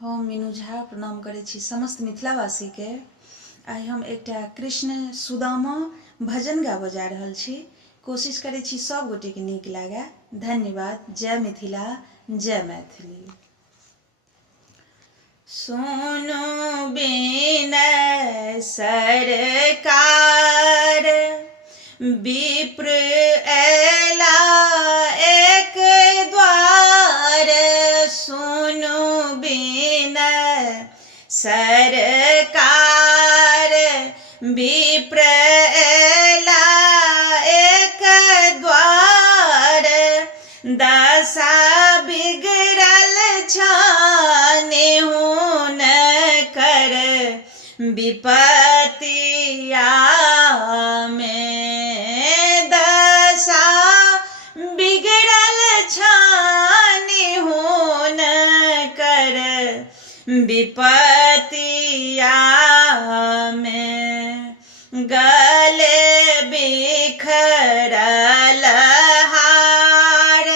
हम मीनू झा प्रणाम करै छी समस्त मिथिलावासी के। आइ हम एकटा कृष्ण सुदामा भजन गाबऽ जा रहल छी। कोशिश करै छी सब गोटे के नीक लागे। धन्यवाद। जय मिथिला, जय मैथिली। सुनु विनय सरकार, विप्र एला एक द्वार। सुनु विनय सरकार, विप्र एला एक द्वार। दशा बिगड़ल छानेहु न कर, विपतिया में दशा बिगड़ल छानेहु न कर, विपतिया में। गले बिखरल हार,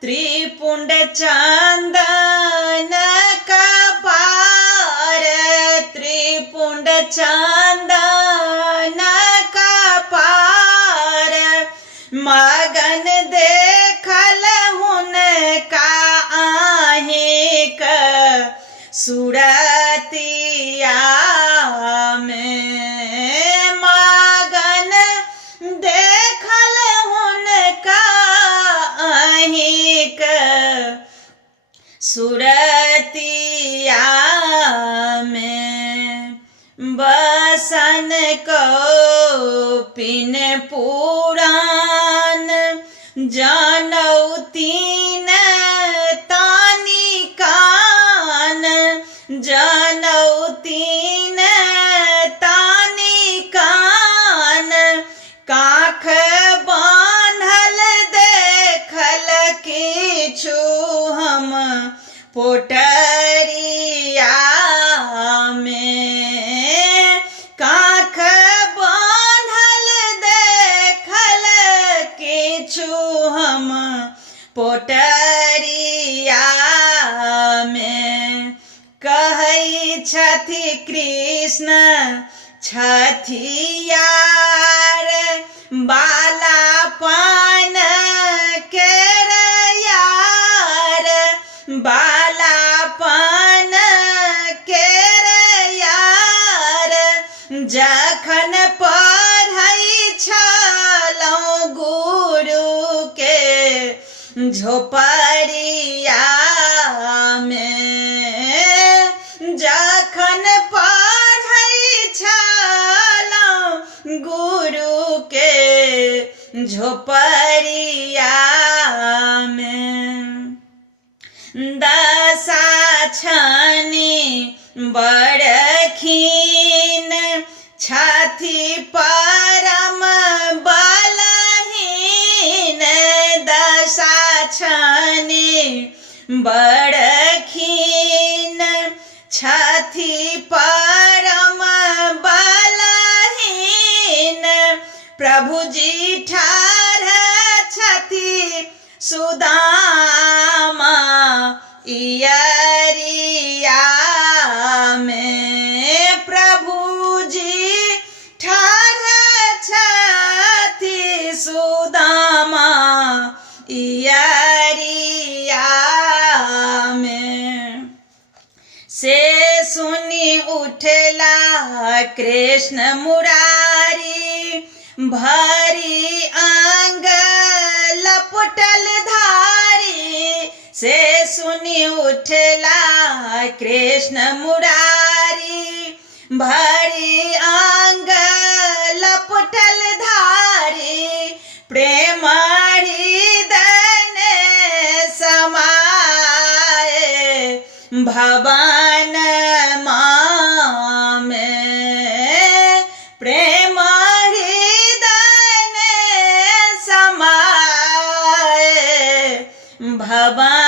त्रिपुंड चंदन कपार। त्रिपुंड चंदन कपार, मगन देखल हुनका आहिक सुरतिया में। मगन देखल हुनका आहिक सुरतिया में। बसन कौपिन पुराण, जानौ तीन तानि कान। जानौ तीन तानि कान, काख बान्हल देखल किछु हम पोटरिया में। काख बान्हल देखल किछु हम पोटरिया में। कहै छथि कृष्ण छथियार, बालापन केर यार। बालापन केर यार, जखन पढ़ै छलहुँ गुरु के झोपड़िया में। जखन पढ़ै छलहुँ गुरु के झोपड़िया में। दशा छनि बड़खीन, छथि परम बलहीन। दशा छनि बड़खीन, छथि परम बलहीन। प्रभु जी ठाढ़ छथि सुदामा इयरिया में। प्रभु जी ठाढ़ छथि सुदामा इयरिया में। से सुनि उठला कृष्ण मुरारी, भरी अंग लपटल धारी। से सुनि उठला कृष्ण मुरारी, भरी अंग लपटल धारी। प्रेम हृदय समाये भवन में। प्रेम हृदय समाये भवन